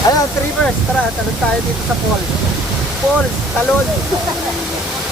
Ayan, trippers, tara, talon tayo dito sa pool. Pool, talon.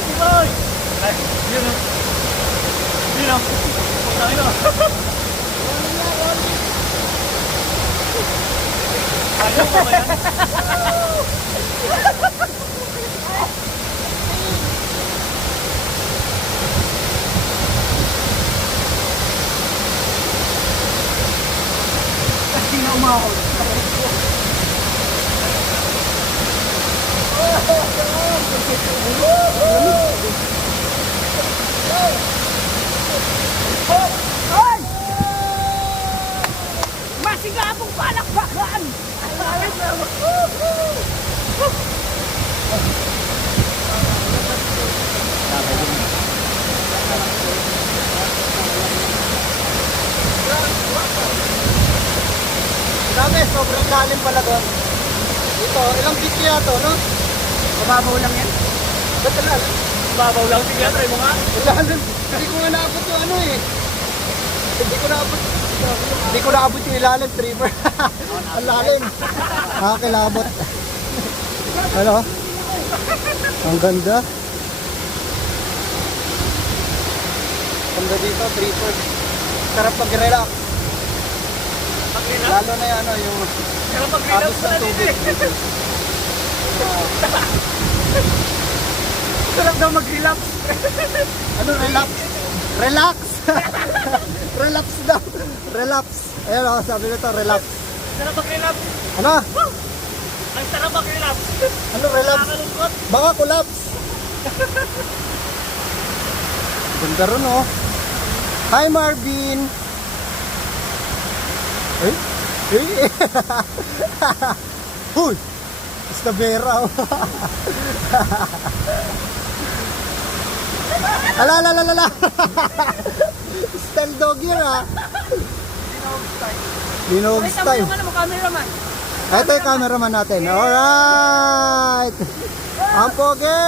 Next, next, boy! Ay, yun o. Yun o. Putang ina. Ayaw mo ba yan? Hindi na umahon. Ay! Masigabong palakpakan! Grabe, sobrang lalim pala doon. Ito, ilang feet kaya to, no? Mababaw lang yan. Ba't lalim? Babaw lang. Sige, try mo nga. Ang lalim. Hindi ko nga naabot yung ano eh. Hindi ko naabot. Hindi ko naabot yung ilalim, tripper. ang lalim. Nakakilabot. Ano? Ang ganda. Ganda dito, tripper. Sarap mag-relax. Mag-relax. Lalo na yung ano, yung Pero mag-relax dito tubig. eh. Sarap daw mag-relax. Ano, relax? Relax! relax daw. Relax. Ayun o, sabi nito, relax. Sarap mag-relax. Ano? Ang sarap mag-relax. Ano, relax? Nakakalungkot. Baka collapse. Ganda ron, oh. Hi, Marvin. Eh? Eh? Huy! Basta Vera, oh. ala, ala, ala, ala. Style dog yun, ah. Linog Ay, tama style. yung ano cameraman. Ito yung cameraman natin. Alright! Ang pogi!